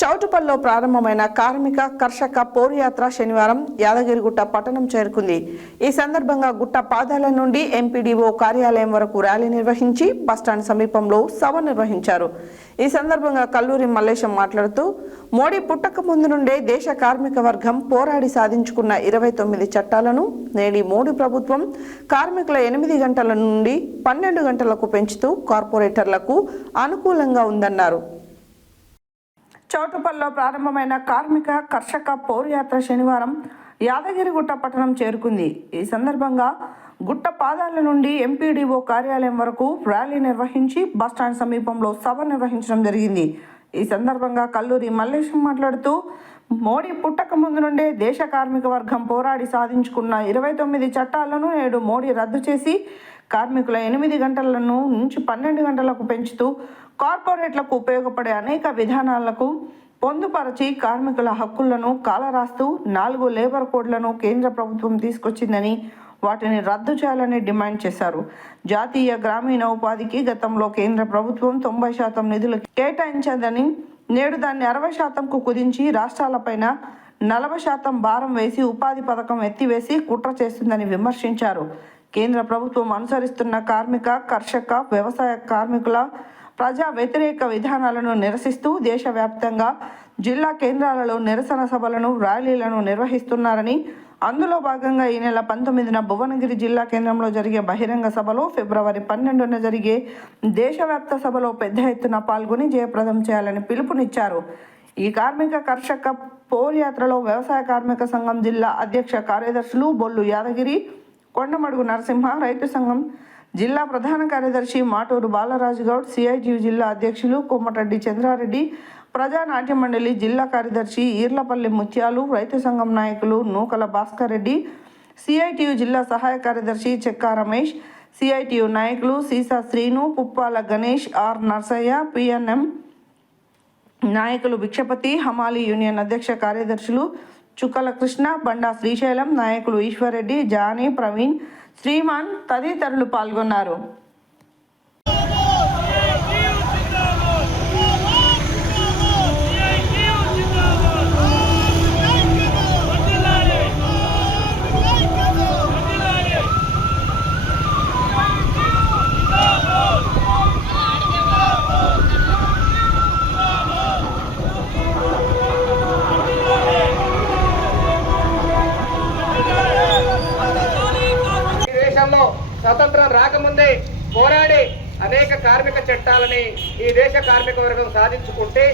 చౌటుపల్లిలో ప్రారంభమైన కార్మిక కర్షక పోరుయాత్ర శనివారం యాదగిరిగుట్ట పట్టణం చేరుకుంది. ఈ సందర్భంగా గుట్ట పాదాల నుండి ఎంపీడీఓ కార్యాలయం వరకు ర్యాలీ నిర్వహించి బస్టాండ్ సమీపంలో సభ నిర్వహించారు. ఈ సందర్భంగా కల్లూరి మల్లేశం మాట్లాడుతూ, మోడీ పుట్టక ముందు నుండే దేశ కార్మిక వర్గం పోరాడి సాధించుకున్న 29 చట్టాలను నేడి మోడీ ప్రభుత్వం కార్మికుల 8 గంటల నుండి 12 గంటలకు పెంచుతూ కార్పొరేటర్లకు అనుకూలంగా ఉందన్నారు. చౌటుపల్లిలో ప్రారంభమైన కార్మిక కర్షక పోరుయాత్ర శనివారం యాదగిరిగుట్ట పట్టణం చేరుకుంది. ఈ సందర్భంగా గుట్ట పాదాల నుండి ఎంపీడీఓ కార్యాలయం వరకు ర్యాలీ నిర్వహించి బస్టాండ్ సమీపంలో సభ నిర్వహించడం జరిగింది. ఈ సందర్భంగా కల్లూరి మల్లేశం మాట్లాడుతూ, మోడీ పుట్టక ముందు నుండే దేశ కార్మిక వర్గం పోరాడి సాధించుకున్న 29 చట్టాలను నేడు మోడీ రద్దు చేసి కార్మికుల 8 గంటల నుంచి 12 గంటలకు పెంచుతూ కార్పొరేట్లకు ఉపయోగపడే అనేక విధానాలకు పొందుపరచి కార్మికుల హక్కులను కాలరాస్తూ 4 లేబర్ కోడ్లను కేంద్ర ప్రభుత్వం తీసుకొచ్చిందని, వాటిని రద్దు చేయాలని డిమాండ్ చేశారు. జాతీయ గ్రామీణ ఉపాధికి గతంలో కేంద్ర ప్రభుత్వం 90% నిధులు కేటాయించిందని, నేడు దాన్ని 60%కు కుదించి రాష్ట్రాలపైన 40% భారం వేసి ఉపాధి పథకం ఎత్తివేసి కుట్ర చేస్తుందని విమర్శించారు. కేంద్ర ప్రభుత్వం అనుసరిస్తున్న కార్మిక కర్షక వ్యవసాయ కార్మికుల ప్రజా వ్యతిరేక విధానాలను నిరసిస్తూ దేశవ్యాప్తంగా జిల్లా కేంద్రాలలో నిరసన సభలను ర్యాలీలను నిర్వహిస్తున్నారని, అందులో భాగంగా ఈ నెల 19న భువనగిరి జిల్లా కేంద్రంలో జరిగే బహిరంగ సభలో, ఫిబ్రవరి 12న జరిగే దేశవ్యాప్త సభలో పెద్ద ఎత్తున పాల్గొని జయప్రదం చేయాలని పిలుపునిచ్చారు. ఈ కార్మిక కర్షక పోరుయాత్రలో వ్యవసాయ కార్మిక సంఘం జిల్లా అధ్యక్ష కార్యదర్శులు బొల్లు యాదగిరి, కొండమడుగు నరసింహ, రైతు సంఘం జిల్లా ప్రధాన కార్యదర్శి మాటూరు బాలరాజు గౌడ్, సిఐటియు జిల్లా అధ్యక్షులు కొమ్మటడ్డి చంద్రారెడ్డి, ప్రజా నాట్య మండలి జిల్లా కార్యదర్శి ఈర్లపల్లి ముత్యాలు, రైతు సంఘం నాయకులు నూకల భాస్కర్ రెడ్డి, సిఐటియు జిల్లా సహాయ కార్యదర్శి చెక్కా రమేష్, సిఐటియు నాయకులు సీసా శ్రీను, పుప్పాల గణేష్, ఆర్ నర్సయ్య, పిఎన్ఎం నాయకులు భిక్షపతి, హమాలి యూనియన్ అధ్యక్ష కార్యదర్శులు చుక్కల కృష్ణ, బండా శ్రీశైలం, నాయకులు ఈశ్వర్రెడ్డి, జానీ, ప్రవీణ్, శ్రీమాన్ తదితరులు పాల్గొన్నారు. స్వతంత్రం రాకముందే పోరాడి అనేక కార్మిక చట్టాలని ఈ దేశ కార్మిక వర్గం సాధించుకుంటే,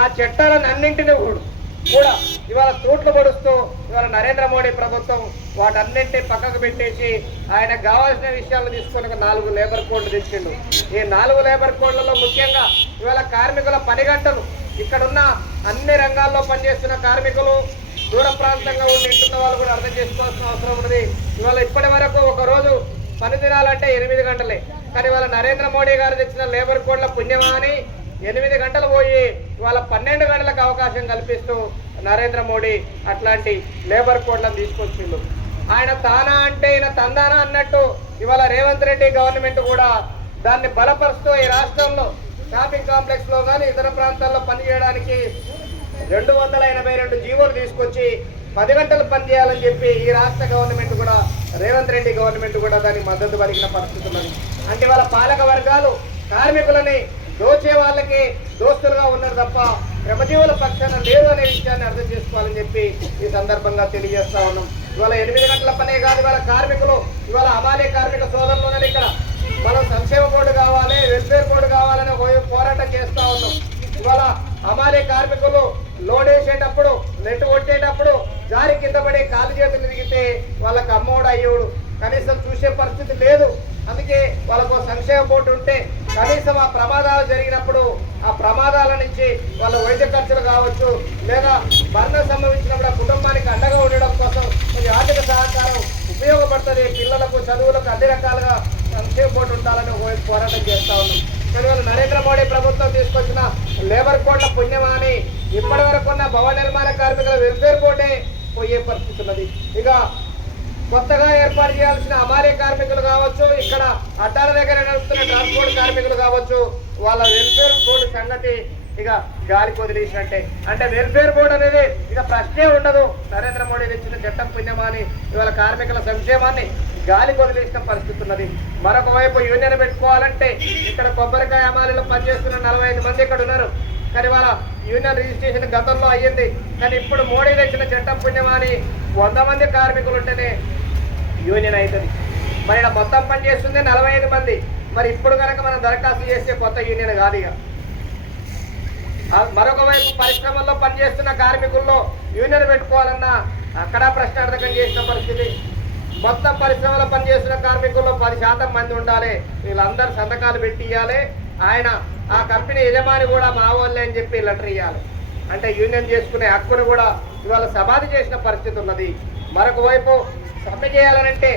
ఆ చట్టాలను అన్నింటినీ కూడా ఇవాళ తూట్లు పొడుస్తూ ఇవాళ నరేంద్ర మోడీ ప్రభుత్వం వాటన్నింటినీ పక్కకు పెట్టేసి ఆయనకు కావాల్సిన విషయాలు తీసుకొని 4 లేబర్ కోడ్లు తెచ్చిండు. ఈ 4 లేబర్ కోడ్లలో ముఖ్యంగా ఇవాళ కార్మికుల పని గంటలు, ఇక్కడున్న అన్ని రంగాల్లో పనిచేస్తున్న కార్మికులు, దూర ప్రాంతంగా ఉంటున్న వాళ్ళు కూడా అర్థం చేసుకోవాల్సిన అవసరం ఉన్నది. ఇవాళ ఇప్పటి వరకు ఒక రోజు పని దినాలంటే 8 గంటలే. కానీ వాళ్ళ నరేంద్ర మోడీ గారు తెచ్చిన లేబర్ కోడ్ల పుణ్యమా అని 8 గంటలు పోయి ఇవాళ 12 గంటలకు అవకాశం కల్పిస్తూ నరేంద్ర మోడీ అట్లాంటి లేబర్ కోడ్లను తీసుకొచ్చిండు. ఆయన తానా అంటే ఈయన తందానా అన్నట్టు ఇవాళ రేవంత్ రెడ్డి గవర్నమెంట్ కూడా దాన్ని బలపరుస్తూ ఈ రాష్ట్రంలో షాపింగ్ కాంప్లెక్స్ లో కానీ ఇతర ప్రాంతాల్లో పనిచేయడానికి 282 జీవోలు తీసుకొచ్చి 10 గంటలు పనిచేయాలని చెప్పి ఈ రాష్ట్ర గవర్నమెంట్ కూడా, రేవంత్ రెడ్డి గవర్నమెంట్ కూడా దానికి మద్దతు పలికిన పరిస్థితి ఉన్నది. అంటే వాళ్ళ పాలక వర్గాలు కార్మికులని దోచే వాళ్ళకి దోస్తులుగా ఉన్నారు తప్ప శ్రమజీవుల పక్షాన లేరు అనే విషయాన్ని అర్థం చేసుకోవాలని చెప్పి ఈ సందర్భంగా తెలియజేస్తా ఉన్నాం. ఇవాళ 8 గంటల పనే కాదు, ఇవాళ కార్మికులు, ఇవాళ హమాలీ కార్మిక సోదరులు ఉన్నారు. ఇక్కడ మనం సంక్షేమ బోర్డు కావాలి, వెల్ఫేర్ బోర్డు కావాలని పోరాటం చేస్తా ఉన్నాం. ఇవాళ హమాలీ కార్మికులు లోడ్ వేసేటప్పుడు, నెట్ కొట్టేటప్పుడు జారి కింద పడి కాలు చేతులు దిగితే వాళ్ళకు అమ్మోడు అయ్యోడు కనీసం చూసే పరిస్థితి లేదు. అందుకే వాళ్ళకు సంక్షేమ బోర్డు ఉంటే కనీసం ఆ ప్రమాదాలు జరిగినప్పుడు ఆ ప్రమాదాల నుంచి వాళ్ళ వైద్య ఖర్చులు కావచ్చు, లేదా మరణం సంభవించినప్పుడు ఆ కుటుంబానికి అండగా ఉండడం కోసం కొంచెం ఆర్థిక సహకారం ఉపయోగపడుతుంది. పిల్లలకు చదువులకు అన్ని రకాలుగా సంక్షేమ బోర్డు ఉండాలని పోరాటం చేస్తా ఉన్నాం. కానీ వాళ్ళు నరేంద్ర మోడీ ప్రభుత్వం తీసుకొచ్చిన లేబర్ కోడ్ల పుణ్యమా అని ఇప్పటి వరకు ఉన్న భవన నిర్మాణ కార్మికుల వెల్ఫేర్ బోర్డే పోయే పరిస్థితి ఉన్నది. ఇక కొత్తగా ఏర్పాటు చేయాల్సిన హమాలీ కార్మికులు కావచ్చు, ఇక్కడ అడ్డాల దగ్గర నడుస్తున్న ట్రాన్స్పోర్ట్ కార్మికులు కావచ్చు, వాళ్ళ వెల్ఫేర్ బోర్డు సంగతి ఇక గాలికి వదిలేసినట్టే. అంటే వెల్ఫేర్ బోర్డు అనేది ఇక ప్రశ్నే ఉండదు. నరేంద్ర మోడీ తెచ్చిన చట్టం పుణ్యమాని ఇవాళ కార్మికుల సంక్షేమాన్ని గాలికి వదిలేసిన పరిస్థితి ఉన్నది. మరొక వైపు యూనియన్ పెట్టుకోవాలంటే ఇక్కడ కొబ్బరికాయ అమాలీలో పనిచేస్తున్న 45 మంది ఇక్కడ ఉన్నారు. కానీ వాళ్ళ యూనియన్ రిజిస్ట్రేషన్ గతంలో అయ్యింది. కానీ ఇప్పుడు మోడీ తెచ్చిన చట్టం పుణ్యమాని 100 మంది కార్మికులు ఉంటేనే యూనియన్ అవుతుంది. మరి ఇక్కడ మొత్తం పనిచేస్తుంది 45 మంది. మరి ఇప్పుడు కనుక మనం దరఖాస్తు చేస్తే కొత్త యూనియన్ కాదు. ఇక మరొక వైపు పరిశ్రమల్లో పనిచేస్తున్న కార్మికుల్లో యూనియన్ పెట్టుకోవాలన్నా అక్కడ ప్రశ్నార్థకం చేసిన పరిస్థితి. మొత్తం పరిశ్రమలో పనిచేస్తున్న కార్మికుల్లో 10% మంది ఉండాలి. వీళ్ళందరూ సంతకాలు పెట్టి ఇవ్వాలి. ఆయన ఆ కంపెనీ యజమాని కూడా మా వాళ్ళే అని చెప్పి లెటర్ ఇవ్వాలి. అంటే యూనియన్ చేసుకునే హక్కును కూడా ఇవాళ సమాధి చేసిన పరిస్థితి ఉన్నది. మరొక వైపు సమ్మె చేయాలనంటే